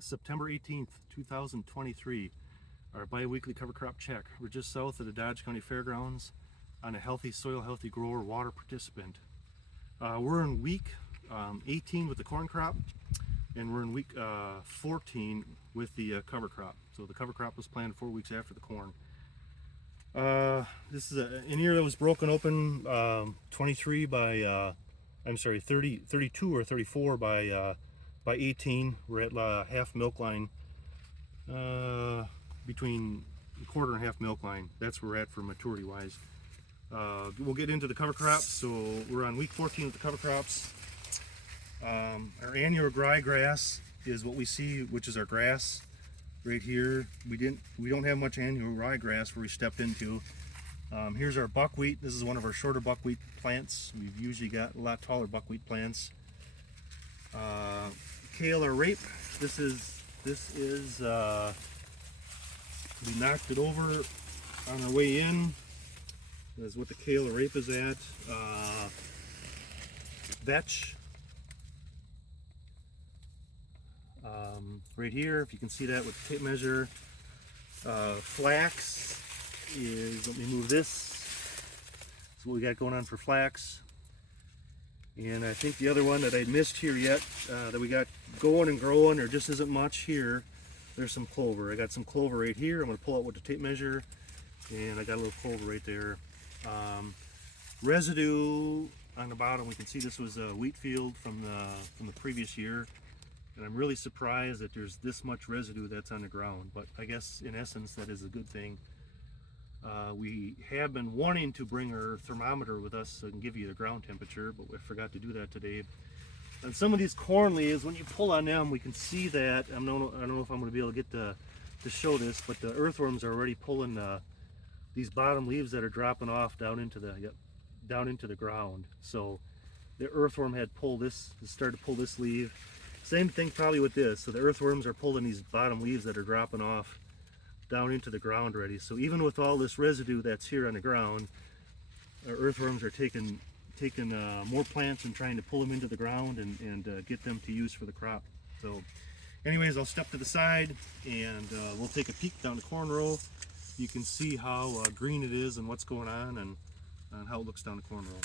September 18th, 2023, our bi-weekly cover crop check. We're just south of the Dodge County Fairgrounds on a healthy soil, healthy grower water participant. We're in week 18 with the corn crop, and we're in week 14 with the cover crop. So the cover crop was planted 4 weeks after the corn. This is an ear that was broken open 23 by, 32 or 34 by 18. We're at half milk line, between a quarter and half milk line. That's where we're at for maturity wise. We'll get into the cover crops. So we're on week 14 with the cover crops. Our annual ryegrass is what we see, which is our grass right here. We don't have much annual ryegrass where we stepped into. Here's our buckwheat. This is one of our shorter buckwheat plants. We've usually got a lot taller buckwheat plants. Kale or rape. This is we knocked it over on our way in. That's what the kale or rape is at. Vetch. Right here, if you can see that with the tape measure. Flax is, let me move this. That's what we got going on for flax. And I think the other one that I missed here yet, that we got going and growing, there just isn't much here. There's some clover. I got some clover right here. I'm going to pull out with the tape measure, and I got a little clover right there. Residue on the bottom. We can see this was a wheat field from the previous year, and I'm really surprised that there's this much residue that's on the ground. But I guess in essence that is a good thing. We have been wanting to bring our thermometer with us and give you the ground temperature, but we forgot to do that today. And some of these corn leaves, when you pull on them, we can see that, I don't know if I'm going to be able to get to show this, but the earthworms are already pulling these bottom leaves that are dropping off down into the ground. So the earthworm had started to pull this leaf. Same thing probably with this. So the earthworms are pulling these bottom leaves that are dropping off down into the ground already. So even with all this residue that's here on the ground, our earthworms are taking more plants and trying to pull them into the ground and get them to use for the crop. So anyways, I'll step to the side and we'll take a peek down the corn row. You can see how green it is and what's going on and how it looks down the corn row.